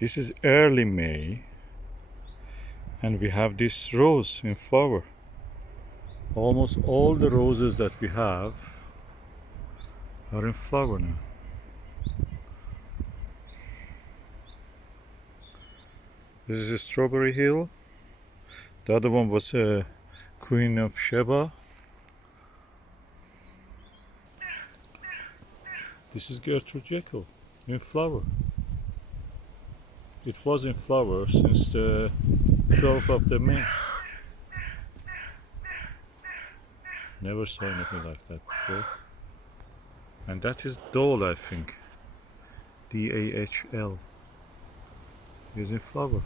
This is early May, and we have this rose in flower. Almost all the roses that we have are in flower now. This is a Strawberry Hill. The other one was a Queen of Sheba. This is Gertrude Jekyll in flower. It was in flower since the 12th of the May. Never saw anything like that before. And that is Dole, I think. Dahl. Is in flower.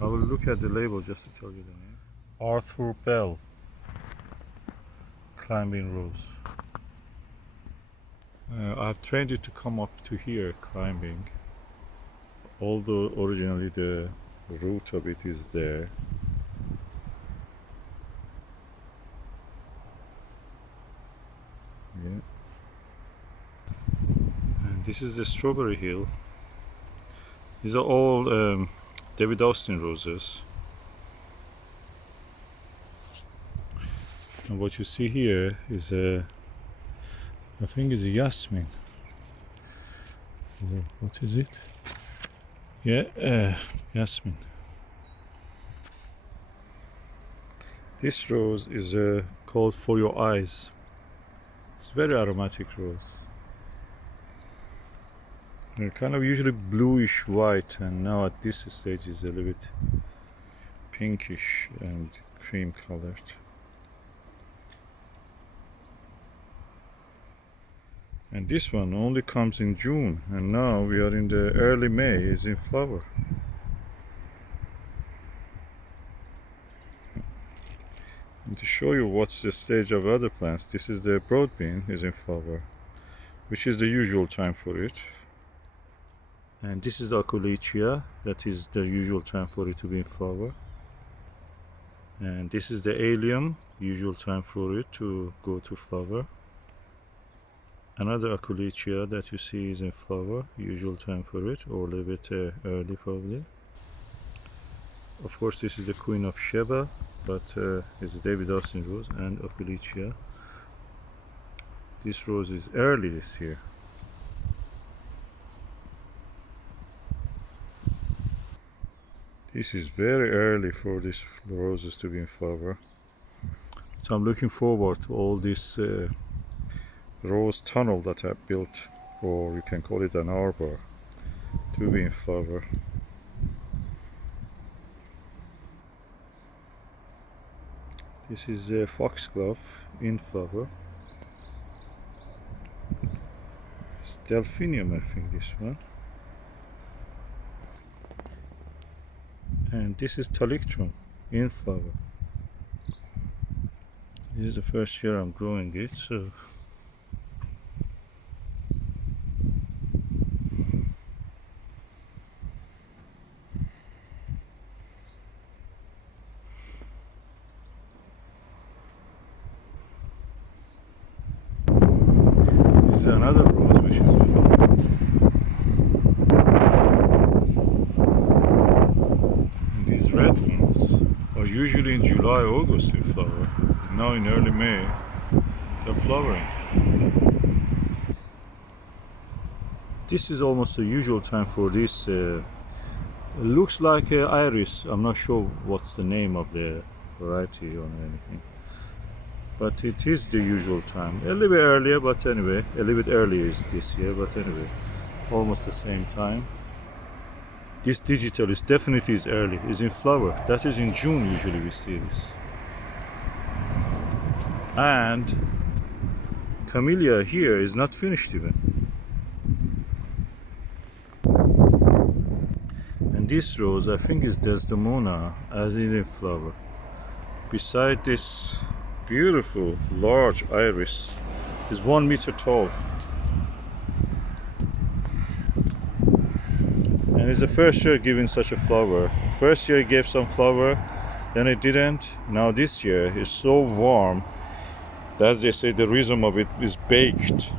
I will look at the label just to tell you the name. Arthur Bell. Climbing rose. I've trained it to come up to here climbing. Although originally the root of it is there. Yeah. And this is the Strawberry Hill. These are all David Austin roses. And what you see here is I think it's a Yasmin. Or what is it? Yeah, Yasmin. This rose is called For Your Eyes. It's a very aromatic rose. They're kind of usually bluish white, and now at this stage is a little bit pinkish and cream colored. And this one only comes in June, and now we are in the early May, it's in flower. And to show you what's the stage of other plants, this is the broadbean, is in flower, which is the usual time for it. And this is the Aquileia, that is the usual time for it to be in flower. And this is the Allium, usual time for it to go to flower. Another Aquileia that you see is in flower, usual time for it, or a little bit early probably. Of course, this is the Queen of Sheba, but it's a David Austin rose and Aquileia. This rose is early this year. This is very early for these roses to be in flower. So I'm looking forward to all this rose tunnel that I built, or you can call it an arbor, to be in flower. This is a foxglove in flower. It's delphinium, I think, this one. And this is Talictrum in flower. This is the first year I'm growing it, so this is another rose which is in flower. And these red ones are usually in July, August in flower. Now in early May, they're flowering. This is almost the usual time for this. It looks like iris. I'm not sure what's the name of the variety or anything, but it is the usual time. A little bit earlier, but anyway, a little bit earlier is this year, but anyway, almost the same time. This digital is definitely is early. Is in flower. That is in June usually we see this. And Camellia here is not finished even. And this rose I think is Desdemona, as is in flower. Beside this beautiful large iris is 1 meter tall. And it's the first year giving such a flower. First year it gave some flower, then it didn't. Now this year is so warm, as they say, the rhizome of it is baked,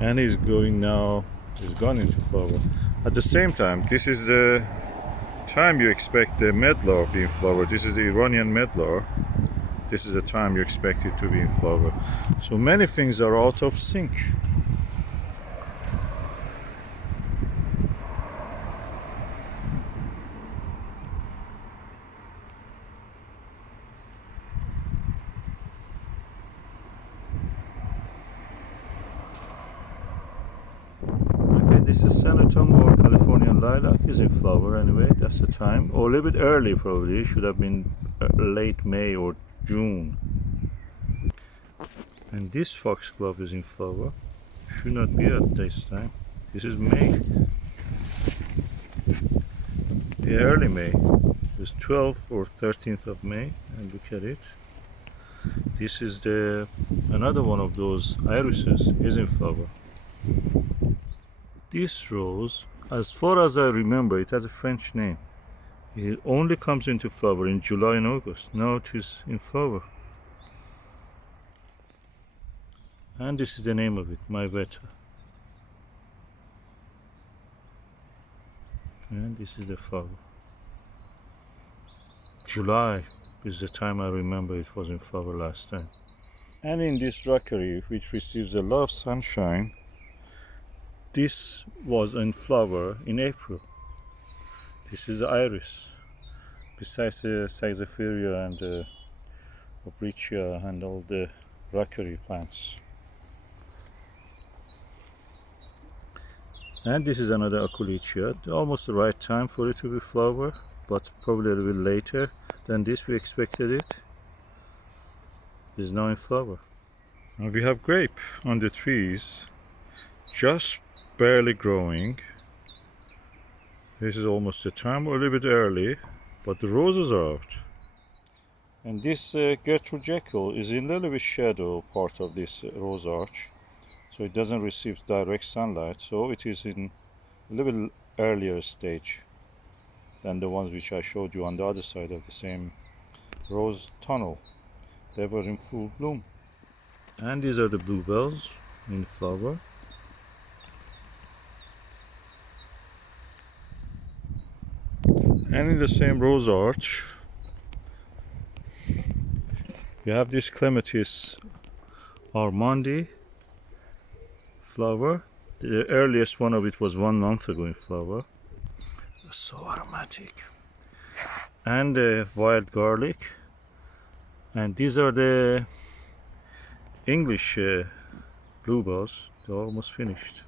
and is going now, is gone into flower. At the same time, this is the time you expect the medlar to be in flower. This is the Iranian medlar. This is the time you expect it to be in flower. So many things are out of sync. Okay, this is Senatum or Californian lilac is in flower anyway. That's the time, or a little bit early probably. It should have been late May or June. And this foxglove is in flower. Should not be at this time. This is May. Yeah, early May. It's 12th or 13th of May, and look at it. This is the another one of those irises is in flower. This rose, as far as I remember, it has a French name. It only comes into flower in July and August. Now it is in flower. And this is the name of it, my Veta. And this is the flower. July is the time I remember it was in flower last time. And in this rockery, which receives a lot of sunshine, this was in flower in April. This is the iris. Besides the saxifraga and the aubrechia and all the rockery plants. And this is another aculichia. Almost the right time for it to be flower, but probably a little bit later than this we expected it. It is now in flower. Now we have grape on the trees, just barely growing. This is almost the time, or a little bit early, but the roses are out. And this Gertrude Jekyll is in a little bit shadow part of this rose arch, so it doesn't receive direct sunlight, so it is in a little bit earlier stage than the ones which I showed you on the other side of the same rose tunnel. They were in full bloom. And these are the bluebells in flower. And in the same rose arch, we have this Clematis Armandi flower. The earliest one of it was 1 month ago in flower. So aromatic. And wild garlic. And these are the English bluebells. They're almost finished.